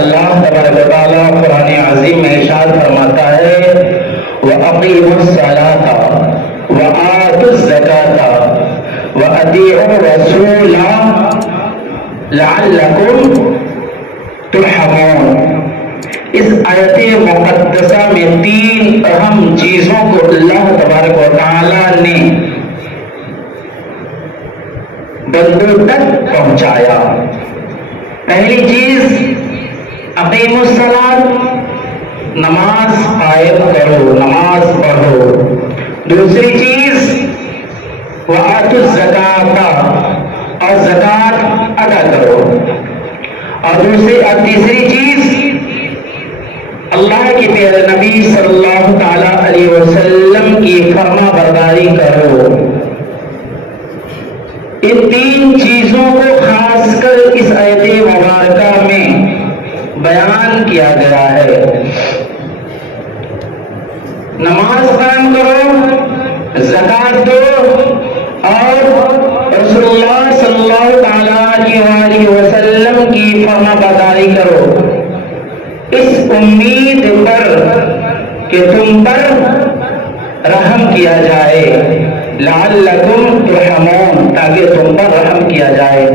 اللہ تبارک و تعالیٰ قرآن عظیم میں ارشاد فرماتا ہے وَأَقِيمُوا الصَّلَاةَ وَآتُوا الزَّكَاةَ وَأَطِيعُوا الرَّسُولَ لَعَلَّكُمْ تُرْحَمُونَ۔ اس آیت مقدسہ میں 3 اہم چیزوں کو اللہ تبارک و تعالیٰ نے بندوں تک پہنچایا۔ پہلی چیز اقیم الصلاۃ، نماز قائم کرو، نماز پڑھو۔ دوسری چیز وآتوا الزکاۃ، اور زکوٰۃ ادا کرو۔ اور تیسری چیز اللہ کے پیارے نبی صلی اللہ تعالی علیہ وسلم کی فرما برداری کرو۔ ان 3 چیزوں کو خاص کر اس آیت مبارکہ میں بیان کیا گیا ہے۔ نماز قائم کرو، زکوٰۃ دو، اور رسول اللہ صلی اللہ تعالی علیہ وسلم کی فرما برداری کرو، اس امید پر کہ تم پر رحم کیا جائے، لعلکم ترحمون، تاکہ تم پر رحم کیا جائے۔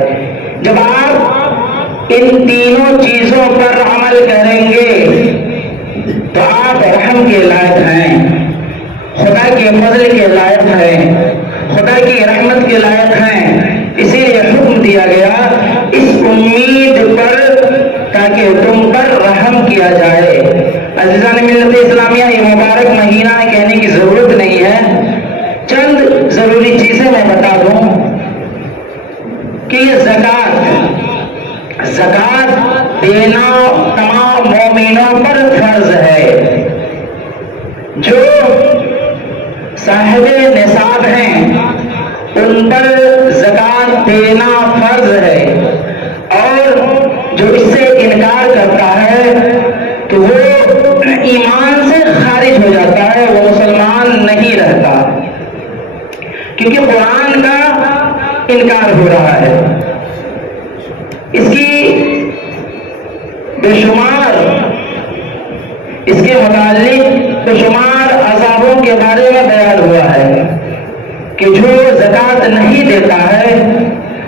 جب آپ ان تینوں چیزوں پر عمل کریں گے تو آپ رحم کے لائق ہیں، خدا کے فضل کے لائق ہیں، خدا کی رحمت کے لائق ہیں۔ اسی لیے حکم دیا گیا اس امید پر تاکہ تم پر رحم کیا جائے۔ عزیزان ملت اسلامیہ، یہ مبارک مہینہ ہے، کہنے کی ضرورت نہیں ہے، چند ضروری چیزیں میں بتا دوں کہ یہ زکوٰۃ دینا تمام مومنوں پر فرض ہے۔ جو صاحب نصاب ہیں ان پر زکوٰۃ دینا فرض ہے، اور جو اس سے انکار کرتا ہے تو وہ ایمان سے خارج ہو جاتا ہے، وہ مسلمان نہیں رہتا، کیونکہ قرآن کا انکار ہو رہا ہے۔ اس کی بے شمار، اس کے متعلق بے شمار عذابوں کے بارے میں بیان ہوا ہے کہ جو زکوٰۃ نہیں دیتا ہے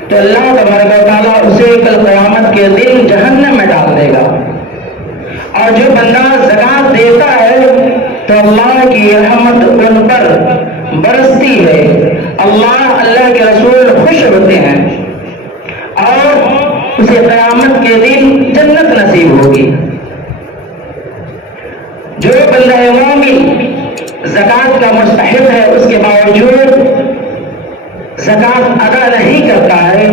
تو اللہ تبارک و تعالیٰ اسے کل قیامت کے دن جہنم میں ڈال دے گا، اور جو بندہ زکوٰۃ دیتا ہے تو اللہ کی رحمت ان پر برستی ہے، اللہ کے رسول خوش ہوتے ہیں، اور اسے قیامت کے دن جنت نصیب ہوگی۔ جو بندہ مومن زکوٰۃ کا مستحق ہے، اس کے باوجود زکوٰۃ ادا نہیں کرتا ہے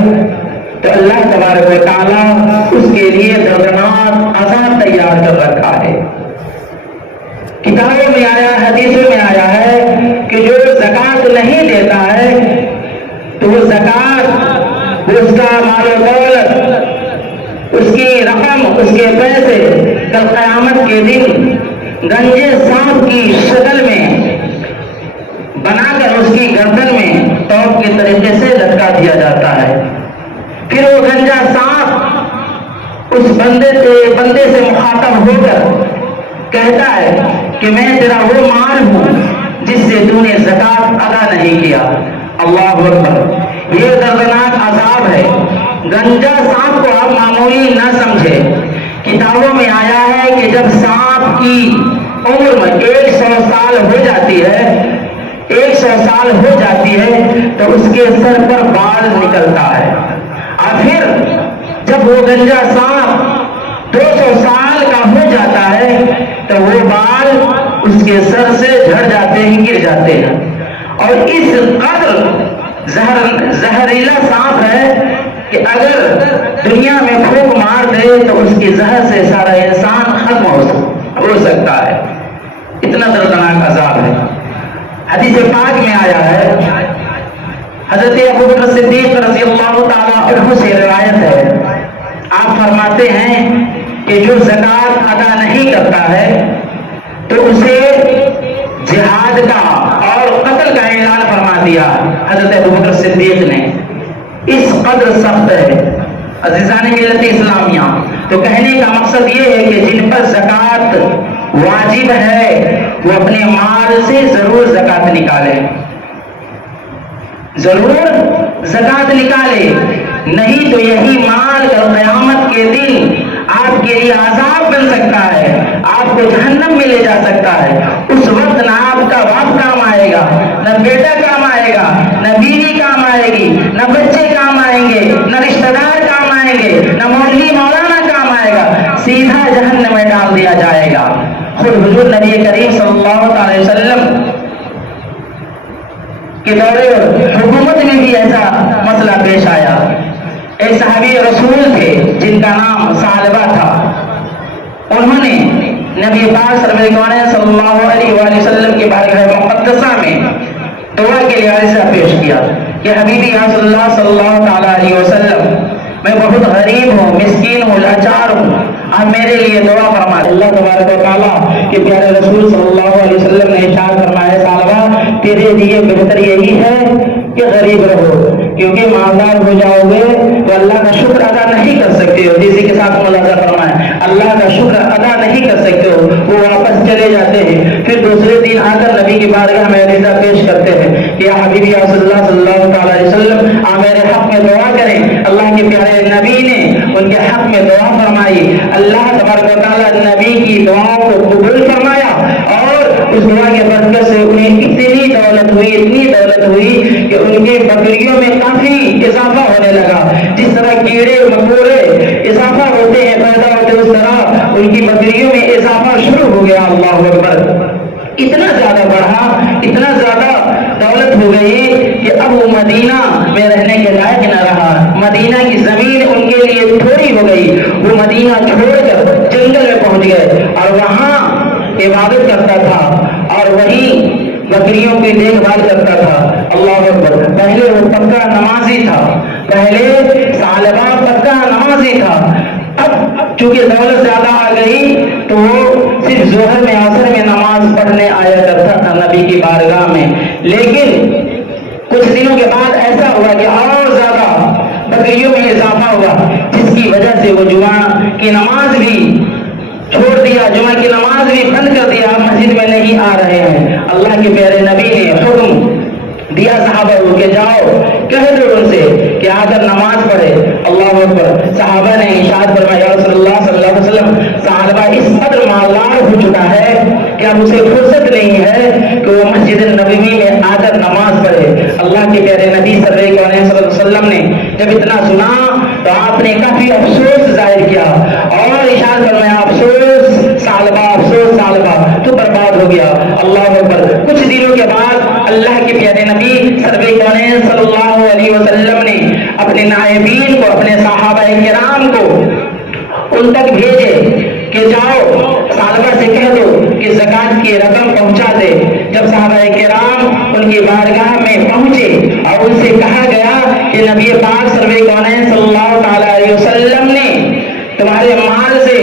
تو اللہ تبارک و تعالیٰ اس کے لیے دردناک عذاب تیار کر رکھا ہے۔ کتابوں میں آیا، حدیثوں میں آیا ہے کہ جو زکوٰۃ نہیں دیتا ہے تو وہ زکوٰۃ، اس کا مال و دولت، اس کی رقم، اس کے پیسے کل قیامت کے دن گنجے سانپ کی شکل میں بنا کر اس کی گردن میں توپ کے طریقے سے لٹکا دیا جاتا ہے۔ پھر وہ گنجا سانپ اس بندے سے مخاطب ہو کر کہتا ہے کہ میں تیرا وہ مال ہوں جس سے تو نے زکوٰۃ ادا نہیں کیا۔ اللہ اکبر! یہ دردناک عذاب ہے۔ گنجا سانپ کو آپ معمولی نہ سمجھے۔ کتابوں میں آیا ہے کہ جب سانپ کی عمر 100 سال ہو جاتی ہے، 100 سال ہو جاتی ہے تو اس کے سر پر بال نکلتا ہے، اور پھر جب وہ گنجا سانپ 200 سال کا ہو جاتا ہے تو وہ بال اس کے سر سے جھڑ جاتے ہیں، گر جاتے ہیں، اور اس قدر زہریلا سانپ ہے کہ اگر دنیا میں پھونک مار دے تو اس کی زہر سے سارا انسان ختم ہو سکتا ہے۔ اتنا دردناک عذاب ہے۔ حدیث پاک میں آیا ہے، حضرت ابوبکر صدیق رضی اللہ تعالیٰ عنہ سے روایت ہے، آپ فرماتے ہیں کہ جو زکوٰۃ ادا نہیں کرتا ہے تو اسے جہاد کا اور قتل کا اعلان فرما دیا حضرت ابوبکر صدیق نے۔ اس قدر سخت ہے عزیزان ملت اسلامیہ، تو کہنے کا مقصد یہ ہے کہ جن پر زکوٰۃ واجب ہے وہ اپنے مال سے ضرور زکوٰۃ نکالے، ضرور زکوٰۃ نکالے، نہیں تو یہی مال قیامت کے دن آپ کے لیے عذاب بن سکتا ہے، آپ کو جہنم میں لے جا سکتا ہے۔ اس وقت نہ آپ کا باپ کام آئے گا، نہ بیٹا کام آئے گا، نہ بیوی کام آئے گی، نہ بچے کام آئیں گے، نہ رشتہ دار کام آئیں گے، نہ مولوی مولانا کام آئے گا، سیدھا جہنم میں ڈال دیا جائے گا۔ خود حضور نبی کریم صلی اللہ علیہ وسلم کے دور حکومت میں بھی ایسا مسئلہ پیش آیا۔ ایک صحابی رسول تھے جن کا نام ثعلبہ تھا، انہوں نے نبی پاک صلی اللہ علیہ وآلہ وسلم کے بارگاہ مقدسہ میں دعا کے لیے عرضہ پیش کیا کہ حبیبی رسول اللہ صلی اللہ علیہ وسلم، میں بہت غریب ہوں، مسکین ہوں، لاچار ہوں، آپ میرے لیے دعا فرمائیں۔ اللہ تبارک و تعالیٰ کے پیارے رسول صلی اللہ علیہ وسلم نے ارشاد فرمایا، ثعلبہ تیرے لیے بہتر یہی ہے کہ غریب رہو، کیونکہ مالدار ہو جاؤ گے تو اللہ کا شکر ادا نہیں کر سکتے ہو۔ جیسے کے ساتھ ملاحظہ فرمائیں، اللہ کا شکر ادا نہیں کر سکتے ہو، وہ واپس چلے جاتے ہیں، پھر دوسرے دن آ کر نبی کی بارگاہ میں عریضہ پیش کرتے ہیں کہ یا حبیبی رسول اللہ صلی اللہ علیہ وسلم، آپ میرے حق میں دعا کریں۔ اللہ کے پیارے نبی نے ان کے حق میں دعا فرمائی، اللہ تبارک و تعالیٰ نبی کی دعاؤں کو قبول فرمایا، اور اس دعا کے برکت سے انہیں اتنی دولت ہوئی کہ ان کے بکریوں میں کافی اضافہ ہونے لگا۔ جس طرح کیڑے مکوڑے اضافہ ہوتے ہیں، پیدا ہوتے، اس طرح ان کی بکریوں میں اضافہ شروع ہو گیا۔ اللہ اکبر! اتنا زیادہ بڑھا، اتنا زیادہ دولت ہو گئی کہ اب وہ مدینہ میں رہنے کے لائق نہ رہا، مدینہ کی زمین ان کے لیے تھوڑی ہو گئی، وہ مدینہ چھوڑ کر جنگل میں پہنچ گئے اور وہاں عبادت کرتا تھا اور وہیں بکریوں کی دیکھ بھال کرتا تھا۔ اللہ اکبر! پہلے وہ پکا نمازی تھا، پہلے ثعلبہ پکا نمازی تھا، اب چونکہ دولت زیادہ آ گئی تو وہ صرف ظہر میں عصر میں نماز پڑھنے آیا کرتا تھا نبی کی بارگاہ میں۔ لیکن کچھ دنوں کے بعد ایسا ہوا کہ اور زیادہ بکریوں میں اضافہ ہوا، جس کی وجہ سے وہ جمعہ کی نماز بھی چھوڑ دیا، جمعہ کی نماز بھی بند کر دیا، مسجد میں نہیں آ رہے ہیں۔ اللہ کے پیارے نبی نے حکم دیا صحابہ کو کہ جاؤ کہہ دو ان سے کہ آ کر نماز پڑھے۔ اللہ اکبر! صحابہ نے ارشاد فرمایا، یا رسول اللہ صلی اللہ علیہ وسلم، ثعلبہ اس قدر مالدار ہو چکا ہے کہ اب اسے فرصت نہیں ہے کہ وہ مسجد نبوی میں آ کر نماز پڑھے۔ اللہ کے پیارے نبی صلی اللہ علیہ وسلم نے جب اتنا سنا تو آپ نے کافی افسوس ظاہر کیا اور ارشاد فرمایا، افسوس ثعلبہ، افسوس ثعلبہ، تو برباد ہو گیا۔ اللہ اکبر! کچھ دنوں کے بعد اللہ کے پیارے نبی صلی اللہ علیہ وسلم نے اپنے نائبین کو، اپنے صحابہ کرام کو ان تک بھیجے کہ جاؤ ثعلبہ سے کہہ دو کہ زکوٰۃ کی رقم پہنچا دے۔ جب صحابہ کرام ان کی بارگاہ میں پہنچے اور ان سے کہا گیا کہ نبی پاک صلی اللہ علیہ وسلم نے تمہارے مال سے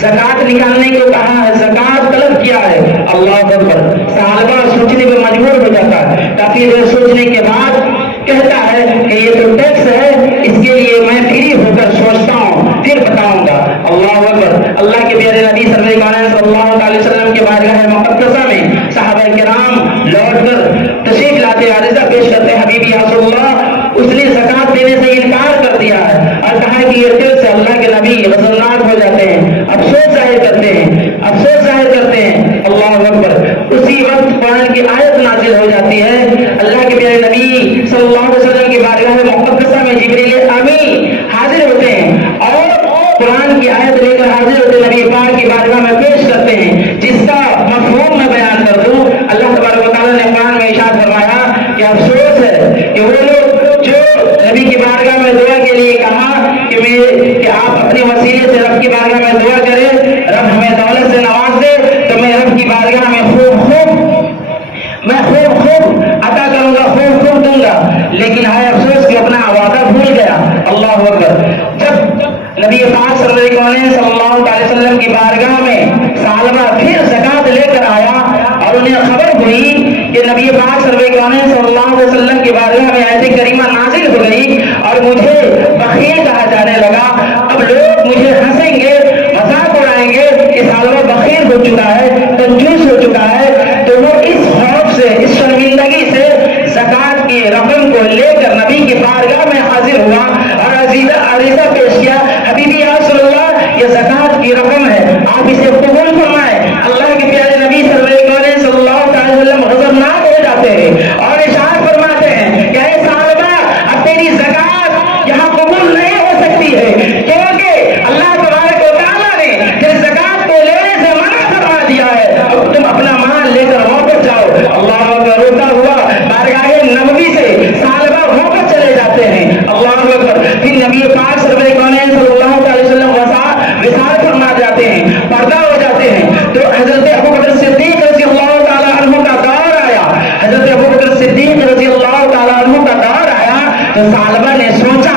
زکوٰۃ نکالنے کو کہا ہے، زکوٰۃ طلب کیا ہے۔ اللہ اکبر! ثعلبہ سوچنے پہ مجبور ہو جاتا ہے، کافی دیر سوچنے کے بعد کہتا ہے کہ یہ تو ٹیکس ہے، اس کے لیے میں فری ہو کر سوچتا ہوں، پھر بتاؤں گا۔ اللہ اکبر! اللہ کے پیارے نبی صلی اللہ علیہ وسلم کے بارگاہ مقدسہ میں صحابہ کرام لوٹ کر تشریف لاتے، عرضہ پیش کرتے، حبیبی رسول اللہ، اس نے زکوٰۃ دینے سے انکار کر دیا ہے اور کہا کہ یہ ٹیکس سے اللہ کے نبی غضبناک ہو جاتے ہیں، افسوس ظاہر کرتے ہیں، افسوس ظاہر کرتے ہیں۔ اللہ اکبر! اسی وقت قرآن کی آیت نازل ہو جاتی ہے، اللہ کے پیارے نبی صلی اللہ علیہ وسلم کی بارگاہ مقدسہ میں جبریل امین حاضر ہوتے ہیں اور قرآن کی آیت لے کر حاضر ہوتے نبی پاک کی بارگاہ میں پیش کرتے ہیں، جس کا مفہوم میں بیان کر دوں۔ اللہ تبارک و تعالیٰ نے قرآن میں ارشاد فرمایا کہ افسوس ہے کہ وہ لوگ جو نبی کی بارگاہ میں دعا کے لیے کہا کہ آپ اپنے وسیلے سے رب کی بارگاہ میں دعا کریں، رب ہمیں دولت سے نواز دے تو میں رب کی بارگاہ میں خوب عطا کروں گا، خوب دوں گا، لیکن ہے افسوس کہ اپنا وعدہ بھول گیا۔ اللہ اکبر! جب نبی پاک صلی اللہ علیہ وسلم کی بارگاہ میں ثعلبہ پھر زکوٰۃ لے کر آیا اور انہیں خبر ہوئی کہ نبی پاک صلی اللہ علیہ وسلم کی بارگاہ میں آیت کریمہ نازل ہو گئی اور مجھے بخیل کہا جانے لگا، بخیل ہو چکا ہے، کنجوس ہو چکا ہے، تو وہ اس خوف سے، اس شرمندگی سے زکات کی رقم کو لے کر نبی کی بارگاہ میں حاضر ہوا اور عریضہ پیش کیا، حبیبی یا رسول اللہ یہ زکات کی رقم ہے، آپ اسے قبول فرمائیں۔ اللہ کے پیارے نبی صلی اللہ علیہ وسلم غضبناک ہو جاتے ہیں اور ارشاد فرماتے ہیں کہ اے صحابہ اب تیری زکات یہاں قبول نہیں ہو سکتی ہے، کیونکہ اللہ تبارک و تعالیٰ نے جس زکات کو لینے سے منع فرما دیا ہے، اب تم اپنا مال لے کر واپس جاؤ۔ اللہ اکبر، روتا ہوا بارگاہ نبوی سے صحابہ واپس چلے جاتے ہیں۔ اللہ اکبر، پھر نبی پاک صلی اللہ علیہ وسلم وصال فرما جاتے ہیں، پردہ ہو جاتے ہیں، تو حضرت ابو بکر صدیق رضی اللہ تعالیٰ عنہ کا دور آیا۔ حضرت ابو بکر صدیق رضی اللہ تعالیٰ عنہ کا دور آیا تو صحابہ نے سوچا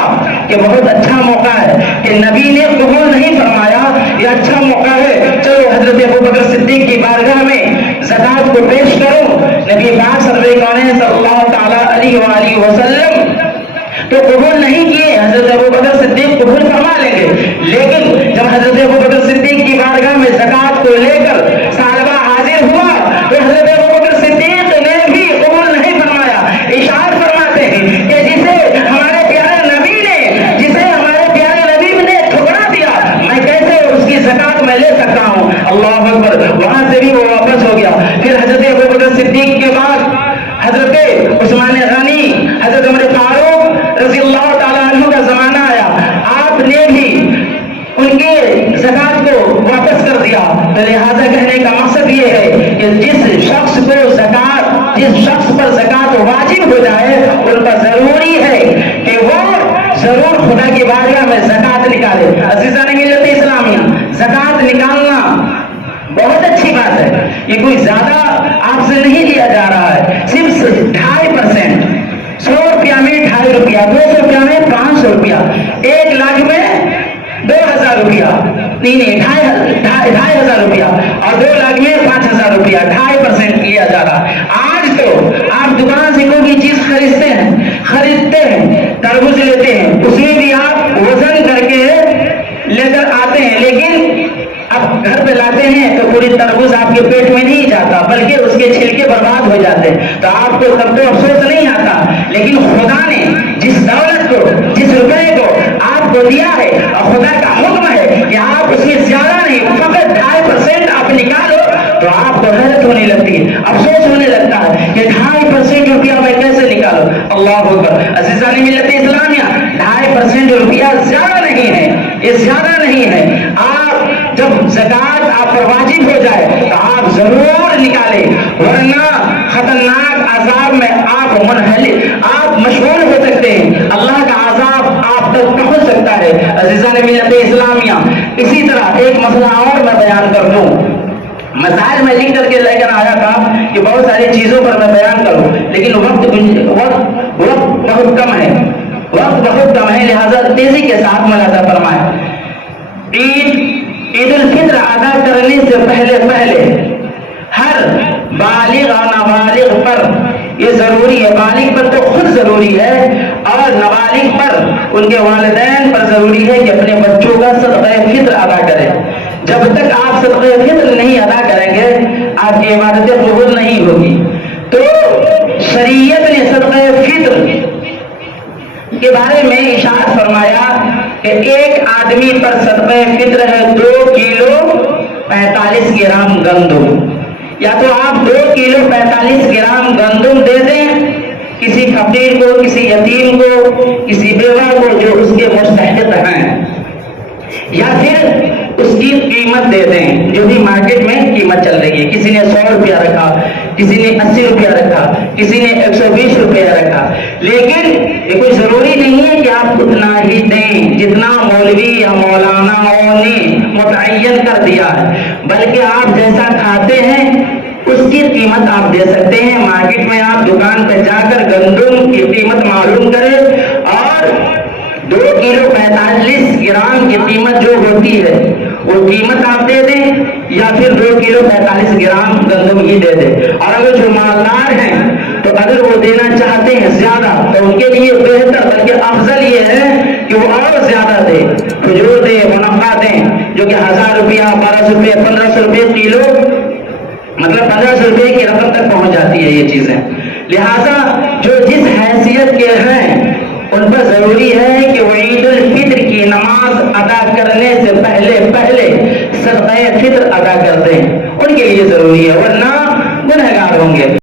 کہ بہت اچھا موقع ہے کہ نبی نے قبول نہیں فرمایا، یہ اچھا موقع ہے، چلو حضرت ابو بکر صدیق کی بارگاہ میں زکات کو پیش کرو۔ نبی پاک صلی اللہ تعالیٰ علیہ وآلہ وسلم تو قبول نہیں کیے، حضرت ابو بکر صدیق قبول فرما لیں گے، لیکن جب حضرت ابو بکر صدیق کی بارگاہ میں زکات کو لے کر صحابہ حاضر ہوا تو حضرت ابو بکر صدیق نے بھی قبول نہیں فرمایا۔ ارشاد فرماتے ہیں کہ جسے ہمارے پیارے نبی نے ٹھکرا دیا، میں کیسے اس کی زکات میں لے سکتا ہوں؟ اللہ اکبر، وہاں سے بھی وہ واپس ہو گیا۔ پھر حضرت ابو بکر صدیق کے بعد حضرت عثمان غنی، حضرت عمر فاروق رضی اللہ تعالیٰ عنہ کا زمانہ آیا، آپ نے بھی ان کے زکات کو واپس کر دیا۔ تو لہٰذا کہنے کا مقصد یہ ہے کہ جس شخص پر زکات واجب ہو جائے ان پر ضروری ہے کہ وہ ضرور خدا کی بارگاہ میں زکات نکالے۔ عزیزان ملت اسلامیہ، زکات نکالنا بہت اچھی بات ہے، یہ کوئی زیادہ آپ سے نہیں لیا جا رہا ہے، صرف 2.5%، 100 روپیہ میں 2.5 روپیہ، 200 روپیہ میں 500 روپیہ، 1 لاکھ میں 2,000 روپیہ، نہیں 2,500 روپیہ، اور 2 لاکھ میں 5,000 روپیہ، 2.5% لیا جا رہا ہے۔ آج تو آپ دکان سے کوئی بھی چیز خریدتے ہیں، تربوز لیتے ہیں، اس میں بھی آپ وزن کر کے لے کر آتے ہیں، لیکن اب گھر پہ لاتے ہیں تو پوری تربوز آپ کے پیٹ میں نہیں جاتا، بلکہ اس کے چھلکے برباد ہو جاتے ہیں، تو آپ کو تب تو افسوس نہیں آتا، لیکن خدا نے جس دولت کو، جس روپے کو آپ کو دیا ہے، اور خدا کا حکم ہے کہ آپ اس میں زیادہ نہیں، فقط 2.5% آپ نکالو، تو آپ کو حیرت ہونے لگتی ہے، افسوس ہونے لگتا ہے کہ 2.5% روپیہ میں کیسے نکالو۔ اللہ اکبر، عزیزان ملت اسلامیہ، 2.5% روپیہ زیادہ نہیں ہے، یہ زیادہ نہیں ہے۔ آپ جب زکات آپ پر واجب ہو جائے تو آپ ضرور نکالیں، ورنہ خطرناک عذاب میں آپ مشغول ہو سکتے ہیں، اللہ کا عذاب آپ تک پہنچ سکتا ہے۔ عزیزان ملت اسلامیہ، اسی طرح ایک مسئلہ اور میں بیان کر دوں، مسائل میں لکھ کر کے لے کر آیا تھا کہ بہت ساری چیزوں پر میں بیان کروں، لیکن وقت بہت کم ہے، لہذا تیزی کے ساتھ ملاحظہ فرمائیں۔ عید الفطر ادا کرنے سے پہلے ہر بالغ اور نابالغ پر یہ ضروری ہے، بالغ پر تو خود ضروری ہے اور نابالغ پر ان کے والدین پر ضروری ہے کہ اپنے بچوں کا صدقہ فطر ادا کریں۔ جب تک آپ صدقہ فطر نہیں ادا کریں گے آپ کی عبادتیں قبول نہیں ہوگی۔ تو شریعت نے صدقہ فطر کے بارے میں ارشاد فرمایا کہ ایک آدمی پر صدقہ فطر ہے 2 کلو 45 گرام گندم، یا تو آپ 2 کلو 45 گرام گندم دے دیں کسی فقیر کو، کسی یتیم کو، کسی بیوہ کو جو اس کے مستحق ہیں، یا پھر اس کی قیمت دے دیں جو بھی مارکیٹ میں قیمت چل رہی ہے۔ کسی نے 100 روپیہ رکھا، کسی نے 80 روپیہ رکھا، کسی نے 120 روپیہ رکھا، لیکن یہ کوئی ضروری نہیں ہے کہ آپ اتنا ہی دیں جتنا مولوی یا مولاناؤں نے متعین کر دیا ہے، بلکہ آپ جیسا کھاتے ہیں اس کی قیمت آپ دے سکتے ہیں۔ مارکیٹ میں آپ دکان پہ جا کر گندم کی قیمت معلوم کریں اور 2 کلو 45 گرام کی قیمت جو ہوتی ہے وہ قیمت آپ دے دیں، یا پھر 2 کلو 45 گرام گندم ہی دے دیں۔ اور اگر جو مالدار ہیں تو اگر وہ دینا چاہتے ہیں زیادہ تو ان کے لیے بہتر بلکہ افضل یہ ہے کہ وہ اور زیادہ دے، کھجور دے، منقع دیں، جو کہ 1000 روپیہ، 1200 روپیہ، 1500 روپیہ کلو، مطلب 1500 روپئے کی رقم تک پہنچ جاتی ہے یہ چیزیں۔ لہذا جو جس حیثیت کے ہیں ان پر ضروری ہے کہ وہ عید الفطر کی نماز ادا کرنے سے پہلے صدقہ فطر ادا کر دیں، ان کے لیے ضروری ہے، ورنہ گنہگار ہوں گے۔